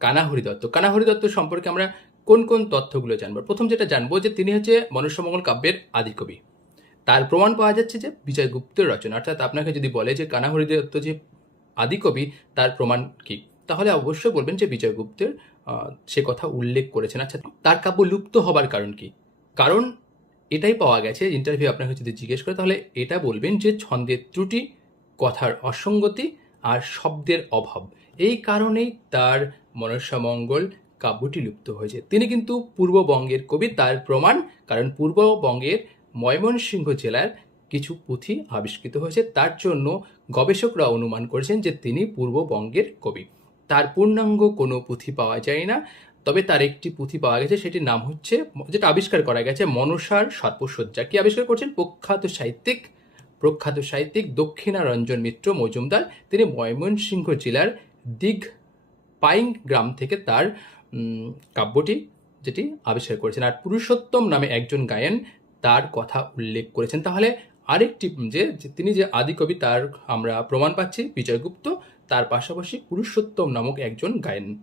কানাহরি দত্ত। কানাহরি দত্ত সম্পর্কে আমরা কোন কোন তথ্যগুলো জানব? প্রথম যেটা জানব যে তিনি হচ্ছে মনুষ্যমঙ্গল কাব্যের আদিকবি তার প্রমাণ পাওয়া যাচ্ছে যে বিজয় গুপ্তের রচনা, অর্থাৎ আপনাকে যদি বলে যে কানাহরি দত্ত যে আদিকবি তার প্রমাণ কি? তাহলে অবশ্যই বলবেন যে বিজয় গুপ্তের সে কথা উল্লেখ করেছেন। আচ্ছা তার কাব্য লুপ্ত হবার কারণ কি? কারণ এটাই পাওয়া গেছে ইন্টারভিউ আপনাকে যদি জিজ্ঞেস করে, তাহলে এটা বলবেন যে ছন্দের ত্রুটি, কথার অসঙ্গতি আর শব্দের অভাব। এই কারণেই তার মনসামঙ্গল কাব্যটি লুপ্ত হয়েছে। তিনি কিন্তু পূর্ববঙ্গের কবি, তার প্রমাণ, কারণ পূর্ববঙ্গের ময়মনসিংহ জেলার কিছু পুঁথি আবিষ্কৃত হয়েছে। তার জন্য গবেষকরা অনুমান করেছেন যে তিনি পূর্ববঙ্গের কবি। তার পূর্ণাঙ্গ কোনো পুঁথি পাওয়া যায় না, তবে তার একটি পুঁথি পাওয়া গেছে, সেটির নাম হচ্ছে, যেটা আবিষ্কার করা গেছে, মনসার সর্পসজ্জা কি আবিষ্কার করছেন? প্রখ্যাত সাহিত্যিক প্রখ্যাত সাহিত্যিক দক্ষিণারঞ্জন মিত্র মজুমদার। তিনি ময়মনসিংহ জেলার দিঘ পাইং গ্রাম থেকে তার কাব্যটি যেটি আবিষ্কার করেছেন। আর পুরুষোত্তম নামে একজন গায়েন তার কথা উল্লেখ করেছেন। তাহলে আরেকটি, যে তিনি যে আদিকবি তার আমরা প্রমাণ পাচ্ছি, বিজয়গুপ্ত, তার পাশাপাশি পুরুষোত্তম নামক একজন গায়ন।